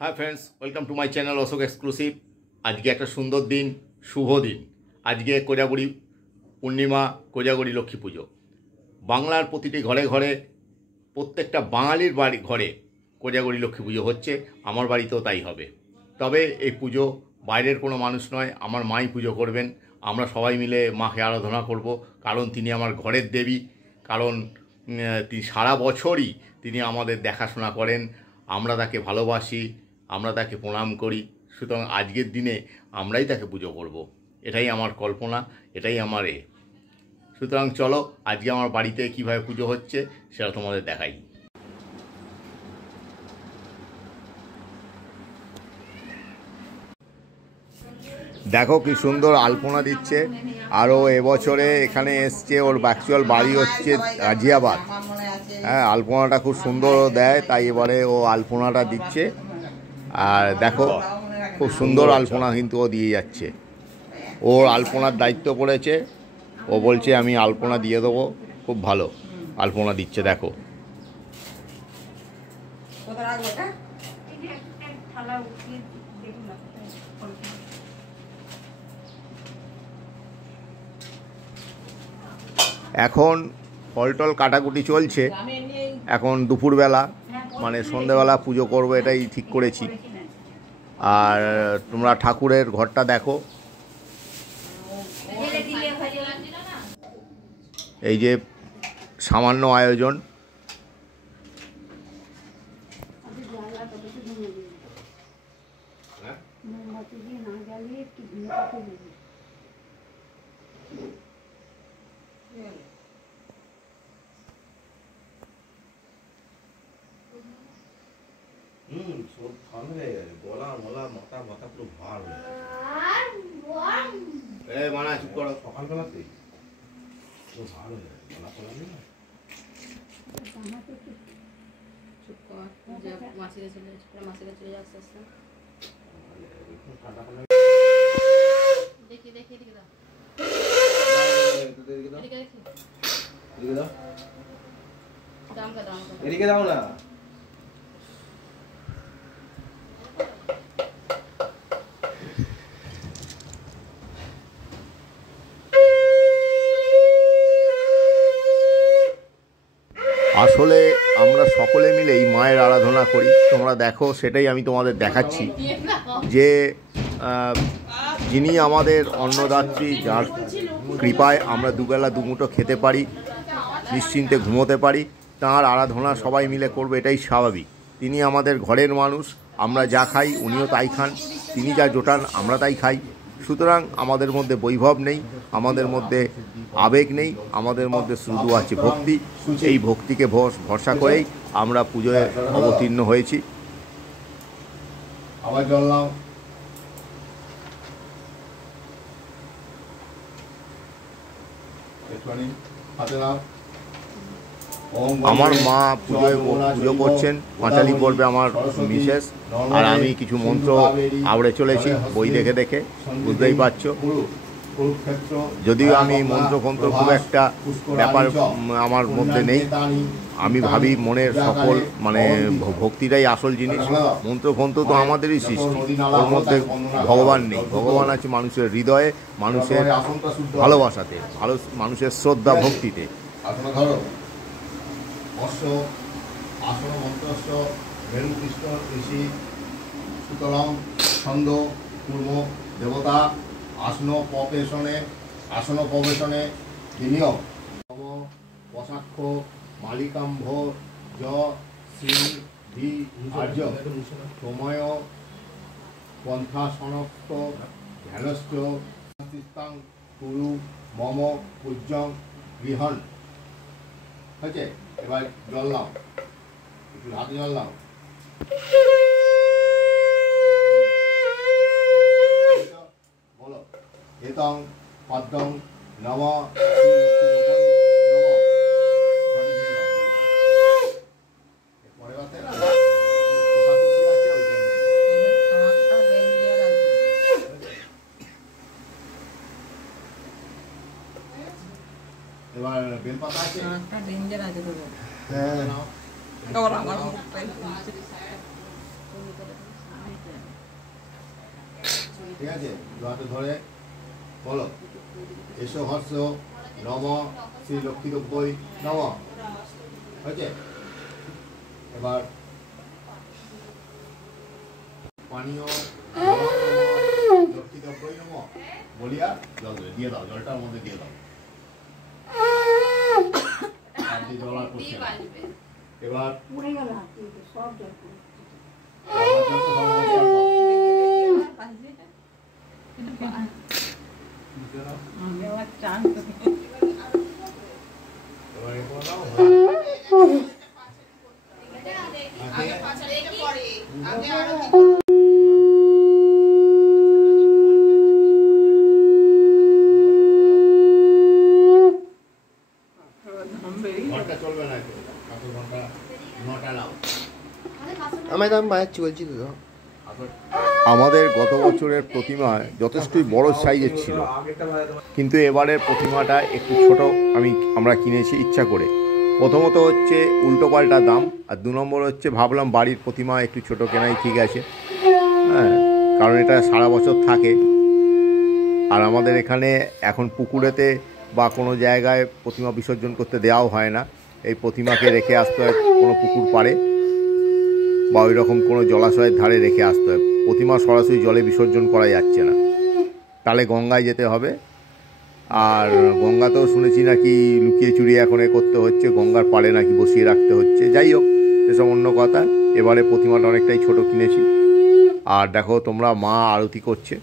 Hi friends welcome to my channel Ashok exclusive. आज के एक सुंदर दिन शुभ दिन। आज के कोजागुड़ी पूर्णिमा कोजागुड़ी लक्ष्मी पुजो बांगलार प्रतिटी घरे घरे प्रत्येकटा बाঙালির बाड़ी घरे कोजागुड़ी लक्ष्मी पुजो होच्छे। आमार बाड़ीतेও ताई होबे। तबे এই পুজো বাইরের কোনো মানুষ নয়, আমার মাই পুজো করবেন। আমরা সবাই মিলে মাকে আরাধনা করব, কারণ তিনি আমার ঘরের দেবী। কারণ তিনি সারা বছরই তিনি আমাদের দেখাশোনা করেন। আমরা তাকে ভালোবাসি, আমরা তাকে প্রণাম করি। সুতরাং আজকের দিনে আমরাই তাকে পুজো করব, এটাই আমার কল্পনা, এটাই আমার সুতরাং চলো আজকে আমার বাড়িতে কিভাবে পুজো হচ্ছে সেটা তোমাদের দেখাই। দেখো কি সুন্দর আলপনা দিচ্ছে। আরও এবছরে এখানে এসছে, ওর অ্যাকচুয়াল বাড়ি হচ্ছে গাজিয়াবাদ। হ্যাঁ, আলপনাটা খুব সুন্দর দেয়, তাই এবারে ও আলপনাটা দিচ্ছে। আর দেখো খুব সুন্দর আলপনা কিন্তু ও দিয়ে যাচ্ছে। ওর আলপনার দায়িত্ব পড়েছে, ও বলছে আমি আলপনা দিয়ে দেবো। খুব ভালো আলপনা দিচ্ছে। দেখো এখন ফলটল কাটাকুটি চলছে। এখন দুপুরবেলা মানে সন্ধ্যেবেলা পুজো করবো, এটাই ঠিক করেছি। আর তোমরা ঠাকুরের ঘরটা দেখো, এই যে সামান্য আয়োজন। সব ভালো হয়ে গেছে, গলা মলা মাথা মাথা পুরো ভার হয়ে গেছে। মানা চুপ করো, সকালবেলাতেই পুরো ভার হয়ে গেছে, গলা ফলা নেই না। চুপ কর, মাসিরা চলে যাচ্ছে আস্তে আস্তে। দেখি দেখি এদিকে দাও, এদিকে দাও না। আসলে আমরা সকলে মিলেই মায়ের আরাধনা করি। তোমরা দেখো, সেটাই আমি তোমাদের দেখাচ্ছি যে যিনি আমাদের অন্নদাত্রী, যার কৃপায় আমরা দুবেলা দুমুঠো খেতে পারি, নিশ্চিন্তে ঘুমোতে পারি, তাঁর আরাধনা সবাই মিলে করবে, এটাই স্বাভাবিক। তিনি আমাদের ঘরের মানুষ, আমরা যা খাই উনিও তাই খান, তিনি যা জোটান আমরা তাই খাই। সুতরাং আমাদের মধ্যে বৈভব নেই, আমাদের মধ্যে আবেগ নেই, আমাদের মধ্যে শুধু আছে ভক্তি। এই ভক্তিকে ভরসা করেই আমরা পুজোয় অবতীর্ণ হয়েছি। আবার জল নাও। আমার মা পুজো করছেন, পাঁচালি পড়বে আমার মিসেস, আর আমি কিছু মন্ত্র আওড়ে চলেছি বই দেখে দেখে, বুঝতেই পারছো। যদিও আমি মন্ত্রফন্ত্র খুব একটা ব্যাপার আমার মধ্যে নেই, আমি ভাবি মনের সকল মানে ভক্তিটাই আসল জিনিস। মন্ত্রফন্ত্র তো আমাদেরই সৃষ্টি, ওর মধ্যে ভগবান নেই। ভগবান আছে মানুষের হৃদয়ে, মানুষের ভালোবাসাতে, মানুষের শ্রদ্ধা ভক্তিতে। আসন মন্ত্রস্য ভেনুকৃষ্ণ ঋষি সুতরাং ছন্দ পূর্ব দেবতা আসন প্রবেশনে বিনিয়োগ পশাক্ষ মালিকাম্ভ জ শ্রী ভি আর্য সময় পন্থাসনক্ত ধ্যানশ্চ তিস্তাং কুরু মম পূজ্যং গৃহণ। হয়েছে, এবার জল নাও, একটু হাতে জল নাও। বলো এতং পদ্মং নম। এবার বেলপাতা আছে, একটা ডেঞ্জার আছে তো। হ্যাঁ, আমার ঠিক আছে, হাতে ধরে বলো এসো হর্ষ নম শ্রী লক্ষ্মী দ্রব্যই নম। হয়েছে? এবার পানীয় লক্ষ্মী দ্রব্যই নম বলিয়া জল দিয়ে দাও, জলটার মধ্যে দিয়ে দাও। জল আর পড়ছে না। এবার আমাদের গত বছরের প্রতিমা যথেষ্টই বড় সাইজের ছিল, কিন্তু এবারের প্রতিমাটা একটু ছোট আমরা কিনেছি ইচ্ছা করে। প্রথমত হচ্ছে উল্টো পাল্টা দাম, আর 2 নম্বর হচ্ছে ভাবলাম বাড়ির প্রতিমা একটু ছোট কেনাই ঠিক আছে। হ্যাঁ, কারণ এটা সারা বছর থাকে। আর আমাদের এখানে এখন পুকুরেতে বা কোনো জায়গায় প্রতিমা বিসর্জন করতে দেওয়াও হয় না। এই প্রতিমাকে রেখে আসতে হয় কোনো পুকুর পাড়ে বা ওই রকম কোনো জলাশয়ের ধারে রেখে আসতে হয়। প্রতিমা সরাসরি জলে বিসর্জন করা যাচ্ছে না, তাহলে গঙ্গায় যেতে হবে। আর গঙ্গাতেও শুনেছি নাকি লুকিয়ে চুরিয়ে এখন করতে হচ্ছে, গঙ্গার পাড়ে নাকি বসিয়ে রাখতে হচ্ছে। যাই হোক, সেসব অন্য কথা। এবারে প্রতিমাটা অনেকটাই ছোট কিনেছি। আর দেখো তোমরা, মা আরতি করছে।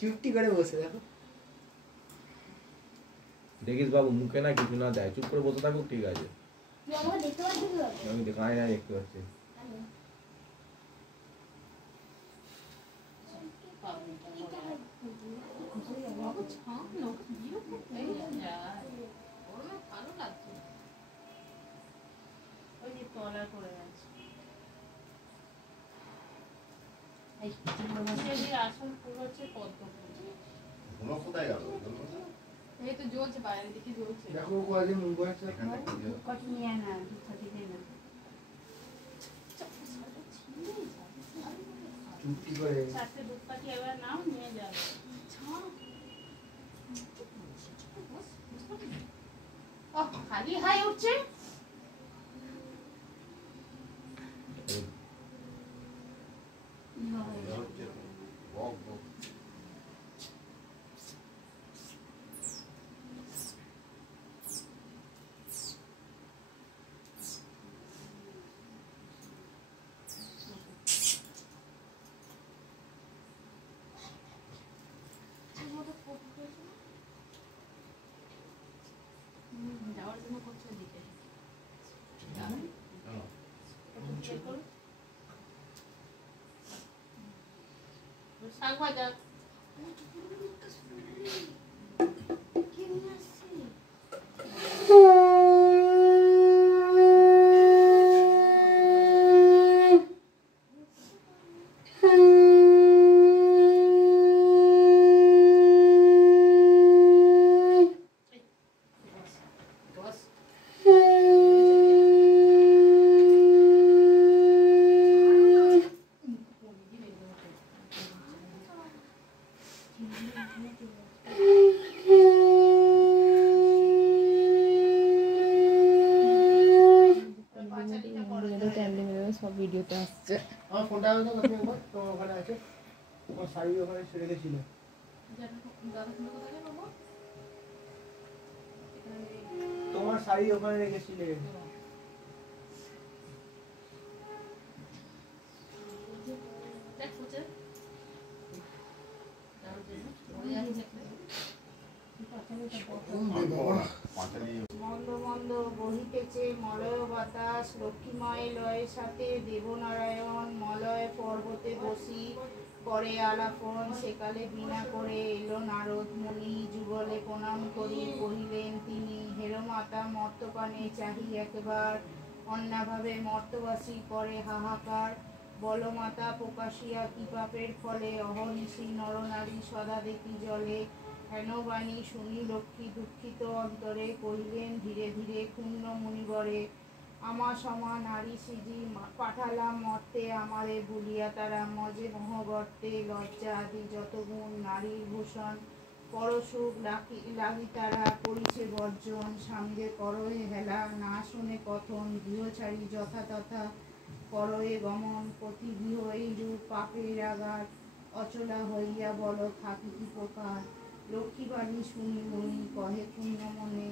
চুপটি করে বসে দেখো, দেখিস বাবু মুখে না কিছু না দেয়, চুপ করে বসে থাকুক, ঠিক আছে। আমি দেখাই না, দেখতে পাচ্ছি। এই তো জ্বলছে বাইরে দিকে জ্বলছে। দেখো কয়দিন মুখ আছে কত নিয়ে না সাথে না চুপটি করে সাথে দুধটা কি এবার নাও নিয়ে যাবে। খালি হাই উঠছে। যাওয়ার জন্য করছে দিকে শাক ভাজা সব ভিডিওতে আসছে। আমার ফোনটা তোমার ওখানে আছে, তোমার শাড়ি ওখানে ছেড়ে গেছিল। গাড়ি ওখানে রেখেছিলেন। দেখ বুঝে ওই আছে মন্দ মন্দ বহিতেছে মলয় বাতাস, লক্ষ্মীময় লয়ের সাথে দেবনারায়ণ মলয় পর্বতে বসি করে আলাপন। সেকালে বিনা করে এলো নারদ মুনি, যুগলে প্রণাম করি কহিলেন তিনি, হেরো মাতা মর্তপানে চাহি একবার, অন্যভাবে মর্তবাসী করে হাহাকার। বল মাতা প্রকাশিয়া কি পাপের ফলে, অহর্নিশি নরনারী সদা দেখি জলে। হেন বাণী শুনি লক্ষ্মী দুঃখিত অন্তরে, কহিলেন ধীরে ধীরে ক্ষুণ্ণ মুনিবরে, আমার সমা নারী সিজি পাঠালাম মর্তে, আমারে ভুলিয়া তারা মজে মোহগর্তে। লজ্জা আদি যত গুণ নারীর ভূষণ, পরশুখ লাগি তারা করিছে বর্জন। স্বামীরে করয়ে হেলা না শুনে কথন, গৃহ ছাড়ি যথা তথা করয়ে গমন। প্রতি গৃহ এইরূপ পাপের আঘাত, অচলা হইয়া বল থাকি কি প্রকার। লক্ষ্মীবাণী শুনি মুনি কহে পুণ্য মনে,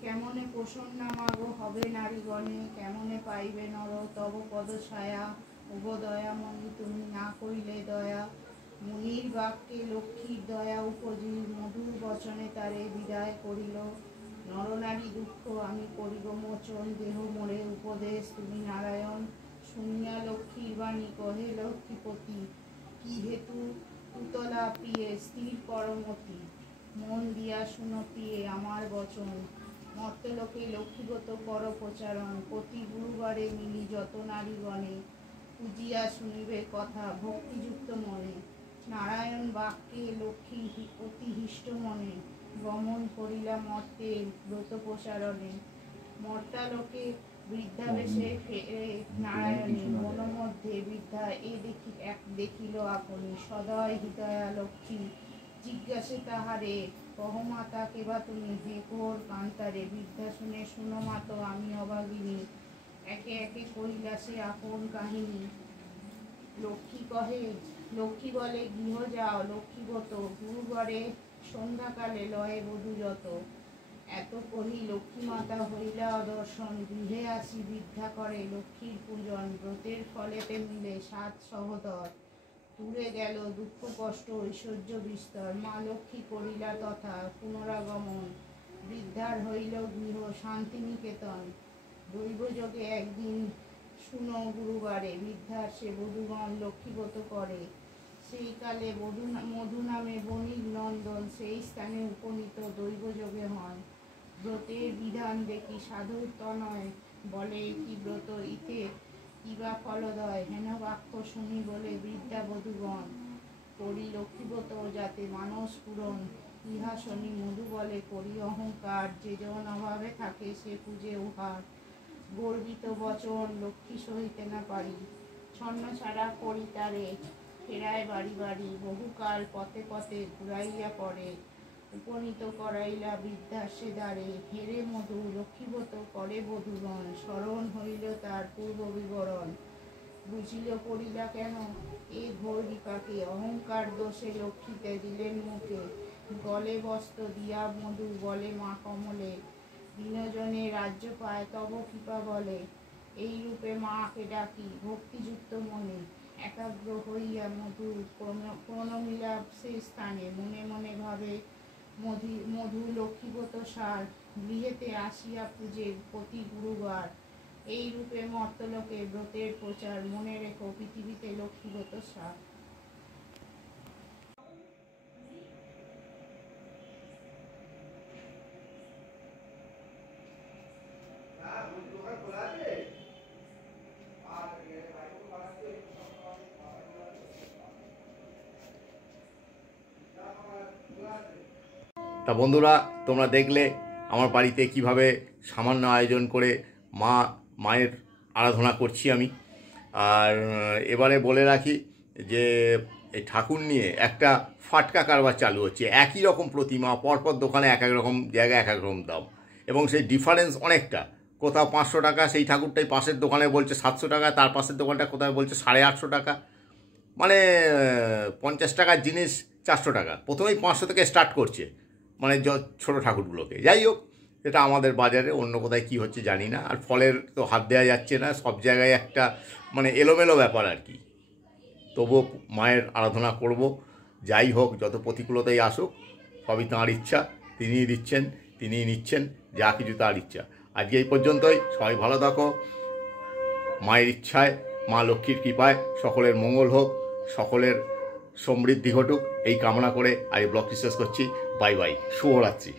কেমনে প্রসন্না মাগো হবে নারীগণে। কেমনে পাইবে নর তব পদ ছায়া, উগ দয়াময়ী তুমি না করিলে দয়া। মুনির বাক্যে লক্ষ্মীর দয়া উপজি, মধুর বচনে তারে বিদায় করিল। নরনারী দুঃখ আমি করিব মোচন, দেহ মোরে উপদেশ তুমি নারায়ণ। শুনিয়া লক্ষ্মীর বাণী কহে লক্ষ্মীপতি, কি হেতু উতলা প্রিয়ে স্থির পরমতি। মন দিয়া শুনো প্রিয়ে আমার বচন, মর্তলোকে লক্ষ্মীগত কর প্রচারণ। প্রতি গুরুবারে মিলি যত নারীগণে, পূজিয়া শুনিবে কথা ভক্তিযুক্ত মনে। নারায়ণ বাক্যে লক্ষ্মী অতি হিষ্ট মনে, গমন করিলা মর্তে ব্রত প্রসারণে। মর্তালোকে বৃদ্ধাবেশে ফেরে নারায়ণী, মনোমধ্যে বৃদ্ধা এ দেখিল আপনি। সদয় হৃদয়া লক্ষ্মী জিজ্ঞাসে তাহারে, কহমাতা কেবা তুমি হে ঘোর কান্তারে। বৃদ্ধা শুনে শুনো মাতো আমি অভাগিনী, একে একে কহিলা সে আপন কাহিনী। লক্ষ্মী বলে গৃহ যাও লক্ষ্মীগত, গুরুবারে সন্ধ্যাকালে লয়ে বধূ যত। এত কহি লক্ষ্মী মাতা হইলা অদর্শন, গৃহে আসি বৃদ্ধা করে লক্ষ্মীর পূজন। ব্রতের ফলেতে মিলে সাত সহোদর, দূরে গেল দুঃখ কষ্ট ঐশ্বর্য বিস্তর। মা লক্ষ্মী করিলা তথা পুনরাগমন, বৃদ্ধার হইল গৃহ শান্তিনিকেতন। দৈবযোগে একদিন শুনো গুরুবারে, বৃদ্ধার সে বধূগণ লক্ষ্মীগত করে। সেই কালে মধু নামে বণিক নন্দন, সেই স্থানে উপনীত দৈবযোগে হন। ব্রতের বিধান দেখি সাধুর তনয়, বলে কি ব্রত ইতে কিবা ফলদয়। হেন বাক্য শুনি বলে বৃদ্ধা বধূগণ, করি লক্ষ্মীব্রত যাতে মানস পূরণ। ইহা শুনি মধু বলে করি অহংকার, যে জন অভাবে থাকে সে পূজে উহার। গর্বিত বচন লক্ষ্মী সহিতে না পারি, ছন্ন ছাড়া করি তারে ফেরায় বাড়ি বাড়ি। বহুকাল পথে পথে ঘুরাইয়া পড়ে, উপনীত করাইলা বৃদ্ধা সে দ্বারে। হেরে মধু লক্ষ্মীব্রত করে বধূগণ, স্মরণ হইল তার পূর্ব বিবরণ। বুঝিল করিলা কেন এ ঘোর বিপাকে, অহংকার দোষে লক্ষ্মীতে দিলেন মুখে। গলে বস্ত্র দিয়া মধু বলে মা কমলে, বিনোজনে রাজ্য পায় তব কৃপা বলে। এই রূপে মাকে ডাকি ভক্তিযুক্ত মনে, একাগ্র হইয়া মধু প্রণমিলা সে স্থানে। মনে মনে ভাবে মধু লক্ষ্মীগত সার, গৃহেতে আসিয়া পূজে প্রতি গুরুবার। এই রূপে মর্তলোকে ব্রতের প্রচার, মনে রেখো পৃথিবীতে লক্ষ্মীগত সার। তা বন্ধুরা, তোমরা দেখলে আমার বাড়িতে কিভাবে সামান্য আয়োজন করে মায়ের আরাধনা করছি আমি। আর এবারে বলে রাখি যে এই ঠাকুর নিয়ে একটা ফাটকা কারবার চালু হচ্ছে। একই রকম প্রতিমা পরপর দোকানে এক এক রকম জায়গায় এক এক রকম দাম, এবং সেই ডিফারেন্স অনেকটা। কোথাও 500 টাকা সেই ঠাকুরটাই পাশের দোকানে বলছে 700 টাকা, তার পাশের দোকানটা কোথায় বলছে 850 টাকা। মানে 50 টাকার জিনিস 400 টাকা। প্রথমেই 500 থেকে স্টার্ট করছে, মানে ছোটো ঠাকুরগুলোকে। যাই হোক, এটা আমাদের বাজারে, অন্য কোথায় কী হচ্ছে জানি না। আর ফলের তো হাত দেওয়া যাচ্ছে না, সব জায়গায় একটা মানে এলোমেলো ব্যাপার আর কি। তবুও মায়ের আরাধনা করব, যাই হোক, যত প্রতিকূলতাই আসুক, সবই তাঁর ইচ্ছা, তিনিই দিচ্ছেন, তিনিই নিচ্ছেন, যা কিছু তার ইচ্ছা। আজকে এই পর্যন্তই, সবাই ভালো থাকো। মায়ের ইচ্ছায়, মা লক্ষ্মীর কৃপায় সকলের মঙ্গল হোক, সকলের সমৃদ্ধি ঘটুক, এই কামনা করে আজ ব্লগটি শেষ করছি। বাই বাই, শুভরাত্রি।